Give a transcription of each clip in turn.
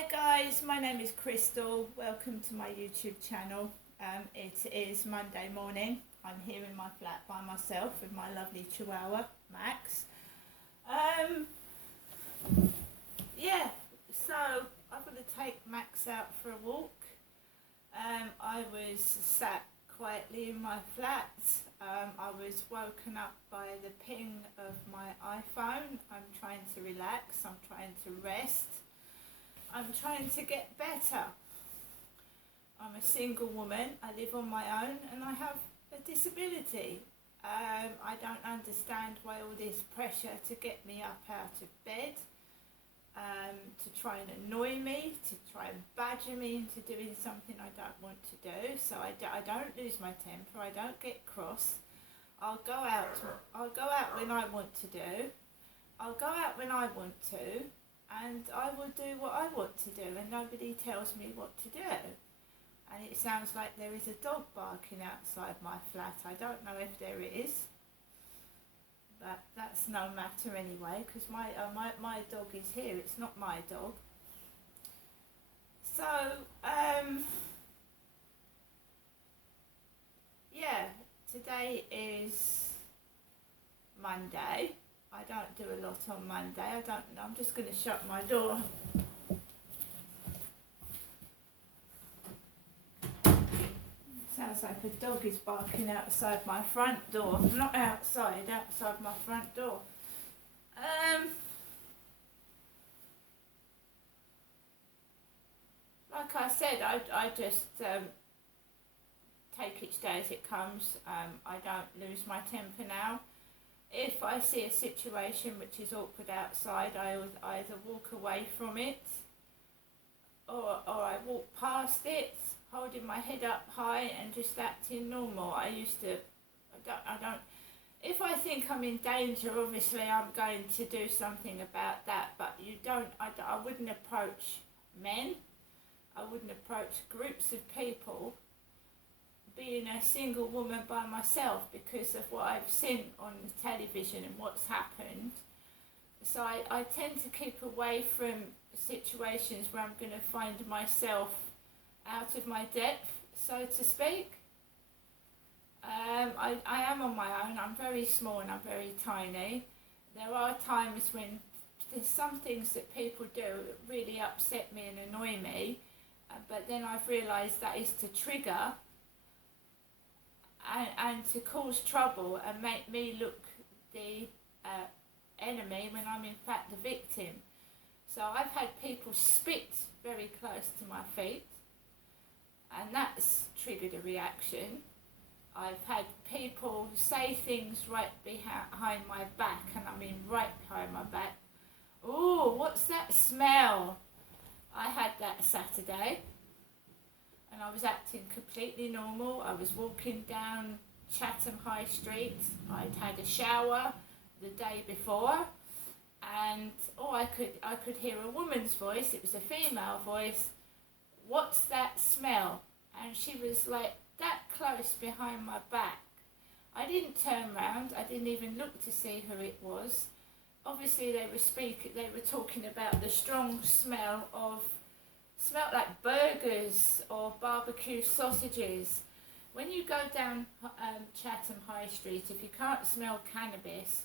Hi guys, my name is Crystal. Welcome to my YouTube channel. It is Monday morning. I'm here in my flat by myself with my lovely Chihuahua, Max. Yeah, so I'm going to take Max out for a walk. I was sat quietly in my flat. I was woken up by the ping of my iPhone. I'm trying to relax, I'm trying to rest. I'm trying to get better. I'm a single woman, I live on my own and I have a disability. I don't understand why all this pressure to get me up out of bed, to try and annoy me, to try and badger me into doing something I don't want to do. So I don't lose my temper, I don't get cross. I'll go out when I want to do. I'll go out when I want to. And I will do what I want to do and nobody tells me what to do. And it sounds like there is a dog barking outside my flat. I don't know if there is, but that's no matter anyway, because my dog is here, it's not my dog. So, yeah, today is Monday. I don't do a lot on Monday. I'm just going to shut my door. Sounds like a dog is barking outside my front door. Not outside my front door. Like I said, I just take each day as it comes. I don't lose my temper now. If I see a situation which is awkward outside, I either walk away from it or I walk past it, holding my head up high and just acting normal. I don't, if I think I'm in danger, obviously I'm going to do something about that, but I wouldn't approach men, I wouldn't approach groups of people, being a single woman by myself because of what I've seen on the television and what's happened. So I tend to keep away from situations where I'm going to find myself out of my depth, so to speak. I am on my own, I'm very small and I'm very tiny. There are times when there's some things that people do that really upset me and annoy me, but then I've realised that is to trigger and to cause trouble and make me look the enemy when I'm in fact the victim. So I've had people spit very close to my feet and that's triggered a reaction. I've had people say things right behind my back, and I mean right behind my back. Oh, what's that smell? I had that Saturday. And I was acting completely normal. I was walking down Chatham High Street. I'd had a shower the day before, and I could hear a woman's voice. It was a female voice. What's that smell? And she was like that close behind my back. I didn't turn round. I didn't even look to see who it was. Obviously, they were talking about the strong smelled like burgers or barbecue sausages. When you go down Chatham High Street, if you can't smell cannabis,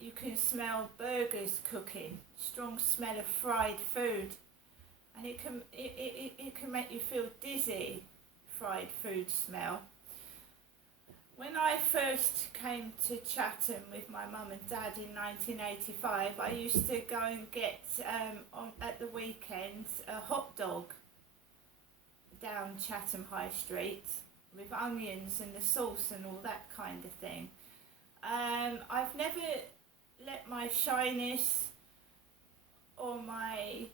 you can smell burgers cooking, strong smell of fried food, and it can make you feel dizzy, fried food smell. When I first came to Chatham with my mum and dad in 1985, I used to go and get, at the weekends, a hot dog down Chatham High Street with onions and the sauce and all that kind of thing. I've never let my shyness or my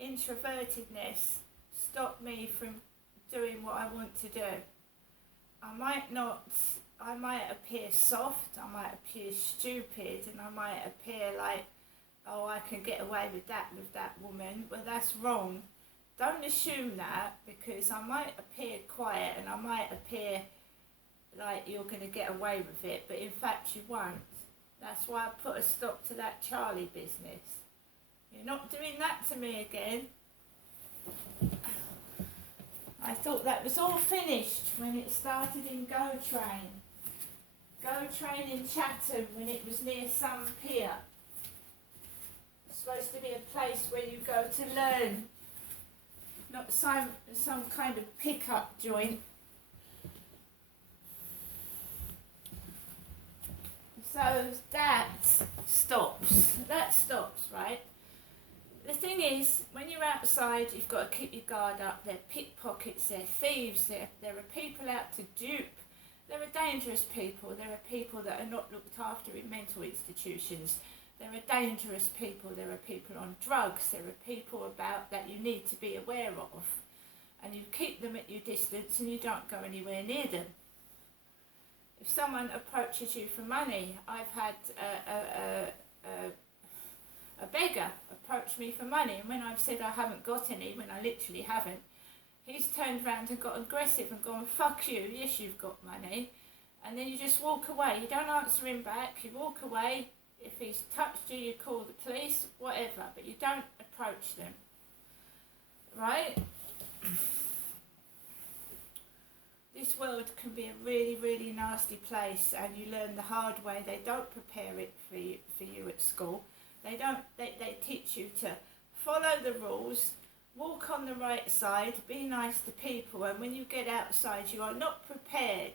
introvertedness stop me from doing what I want to do. I might appear soft, I might appear stupid, and I might appear like, oh, I can get away with that woman, but that's wrong. Don't assume that, because I might appear quiet and I might appear like you're going to get away with it, but in fact you won't. That's why I put a stop to that Charlie business. You're not doing that to me again. I thought that was all finished when it started in Go Train. Go Train in Chatham when it was near some pier. It's supposed to be a place where you go to learn, not some kind of pickup joint. So that stops, right? The thing is, when you're outside, you've got to keep your guard up. They're pickpockets, they're thieves, there are people out to dupe. There are dangerous people. There are people that are not looked after in mental institutions. There are dangerous people. There are people on drugs. There are people about that you need to be aware of. And you keep them at your distance and you don't go anywhere near them. If someone approaches you for money, I've had a beggar approach me for money, and when I've said I haven't got any, when I literally haven't, he's turned around and got aggressive and gone, fuck you, yes you've got money. And then you just walk away. You don't answer him back, you walk away. If he's touched you, you call the police, whatever, but you don't approach them. Right? This world can be a really, really nasty place, and you learn the hard way. They don't prepare it for you at school. They teach you to follow the rules, walk on the right side, be nice to people, and when you get outside you are not prepared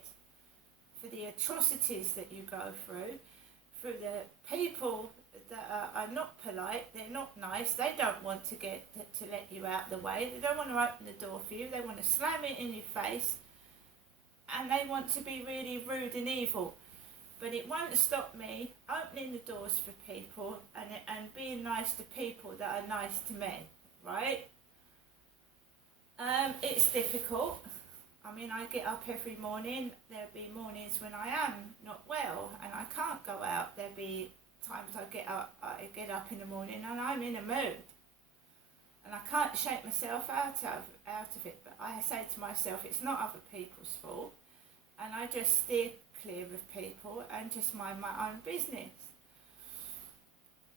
for the atrocities that you go through the people that are not polite, they're not nice, they don't want to let you out the way, they don't want to open the door for you, they want to slam it in your face, and they want to be really rude and evil. But it won't stop me opening the doors for people and being nice to people that are nice to me, right? It's difficult. I mean, I get up every morning. There'll be mornings when I am not well and I can't go out. There'll be times I get up in the morning and I'm in a mood. And I can't shake myself out of it. But I say to myself, it's not other people's fault. And I just steer clear of people and just mind my own business.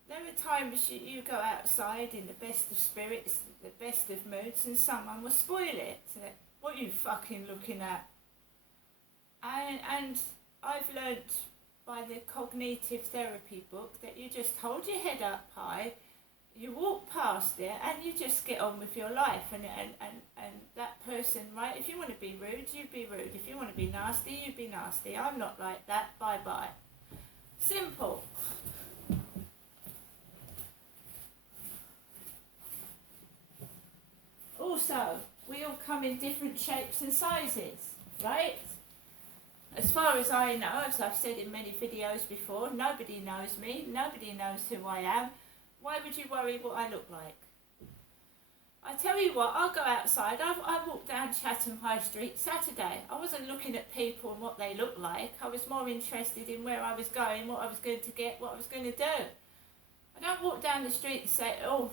There are times you go outside in the best of spirits, the best of moods, and someone will spoil it. What are you fucking looking at? And I've learnt by the cognitive therapy book that you just hold your head up high, you walk past it, and you just get on with your life. And that person, right, if you want to be rude, you be rude. If you want to be nasty, you be nasty. I'm not like that. Bye-bye. Simple. Also, we all come in different shapes and sizes, right? As far as I know, as I've said in many videos before, nobody knows me, nobody knows who I am. Why would you worry what I look like? I tell you what, I'll go outside. I walked down Chatham High Street Saturday. I wasn't looking at people and what they looked like. I was more interested in where I was going, what I was going to get, what I was going to do. I don't walk down the street and say, oh,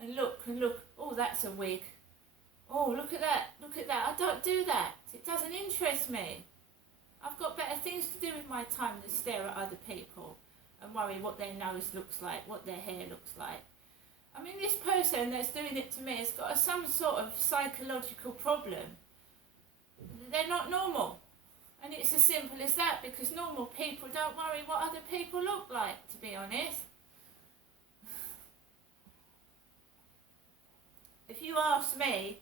and look, oh, that's a wig. Oh, look at that. I don't do that. It doesn't interest me. I've got better things to do with my time than stare at other people and worry what their nose looks like, what their hair looks like. I mean, this person that's doing it to me has got some sort of psychological problem. They're not normal. And it's as simple as that, because normal people don't worry what other people look like, to be honest. If you ask me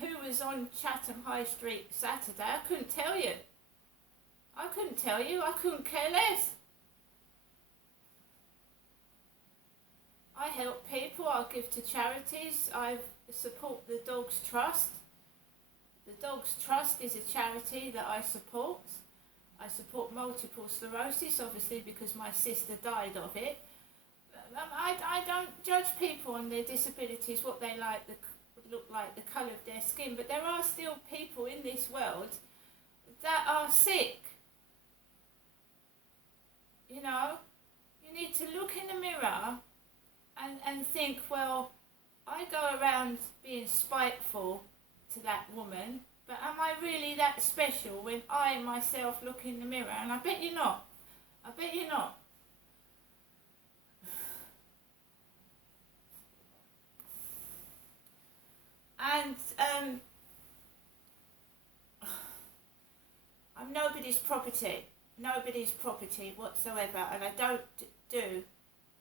who was on Chatham High Street Saturday, I couldn't tell you. I couldn't care less. I help people, I give to charities, I support the Dogs Trust. The Dogs Trust is a charity that I support. I support multiple sclerosis, obviously, because my sister died of it. I don't judge people on their disabilities, what they look like, the colour of their skin, but there are still people in this world that are sick. You know, you need to look in the mirror and think, well, I go around being spiteful to that woman, but am I really that special when I myself look in the mirror? And I bet you're not. I bet you're not. And I'm nobody's property whatsoever, and I don't do,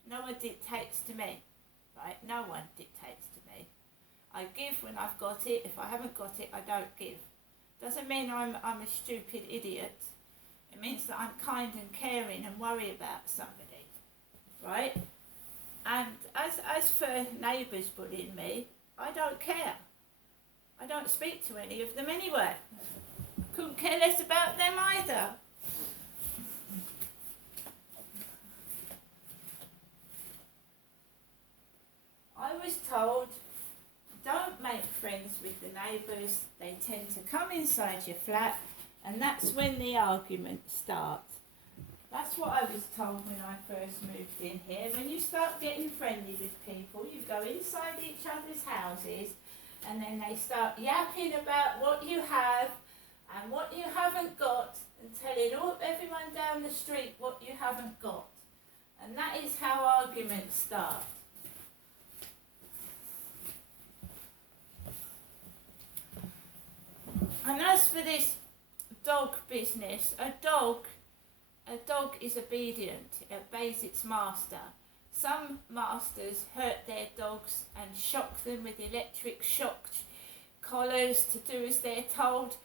no one dictates to me, right? No one dictates to me. I give when I've got it. If I haven't got it, I don't give. Doesn't mean I'm a stupid idiot. It means that I'm kind and caring and worry about somebody, right? And as for neighbours bullying me, I don't care. I don't speak to any of them anyway. I couldn't care less about them either. I was told, don't make friends with the neighbours. They tend to come inside your flat, and that's when the arguments start. That's what I was told when I first moved in here. When you start getting friendly with people, you go inside each other's houses, and then they start yapping about what you have and what you haven't got, and telling everyone down the street what you haven't got. And that is how arguments start. And as for this dog business, a dog is obedient. It obeys its master. Some masters hurt their dogs and shock them with electric shock collars to do as they're told.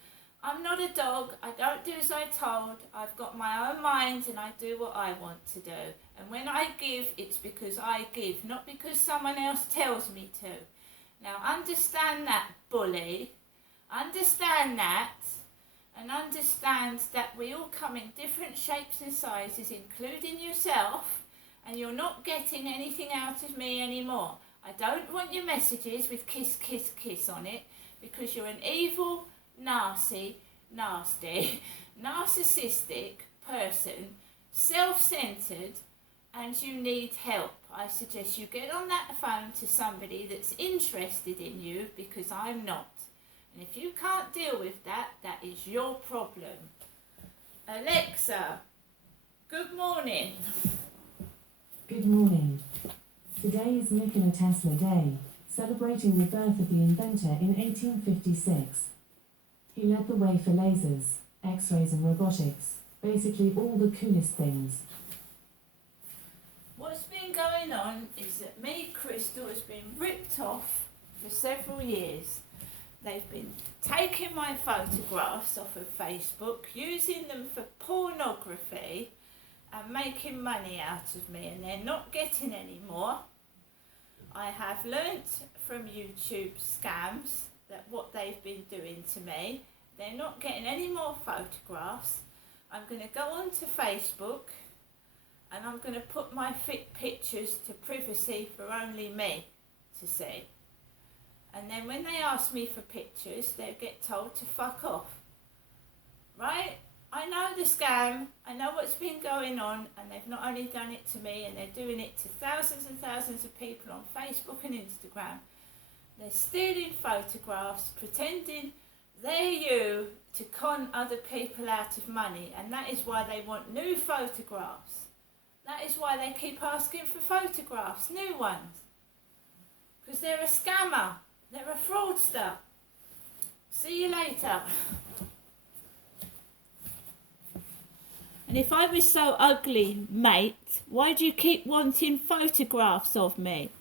I'm not a dog. I don't do as I'm told. I've got my own mind and I do what I want to do. And when I give, it's because I give, not because someone else tells me to. Now understand that, bully. Understand that, and understand that we all come in different shapes and sizes, including yourself, and you're not getting anything out of me anymore. I don't want your messages with kiss, kiss, kiss on it, because you're an evil, nasty, narcissistic person, self-centered, and you need help. I suggest you get on that phone to somebody that's interested in you, because I'm not. And if you can't deal with that, that is your problem. Alexa, good morning. Good morning. Today is Nikola Tesla Day, celebrating the birth of the inventor in 1856. He led the way for lasers, X-rays and robotics, basically all the coolest things. What's been going on is that me, Crystal, has been ripped off for several years. They've been taking my photographs off of Facebook, using them for pornography and making money out of me, and they're not getting any more. I have learnt from YouTube scams that what they've been doing to me, they're not getting any more photographs. I'm going to go onto Facebook and I'm going to put my fit pictures to privacy for only me to see. And then when they ask me for pictures, they get told to fuck off. Right? I know the scam, I know what's been going on, and they've not only done it to me, and they're doing it to thousands and thousands of people on Facebook and Instagram. They're stealing photographs, pretending they're you to con other people out of money, and that is why they want new photographs. That is why they keep asking for photographs, new ones. Because they're a scammer. They're a fraudster. See you later. And if I was so ugly, mate, why do you keep wanting photographs of me?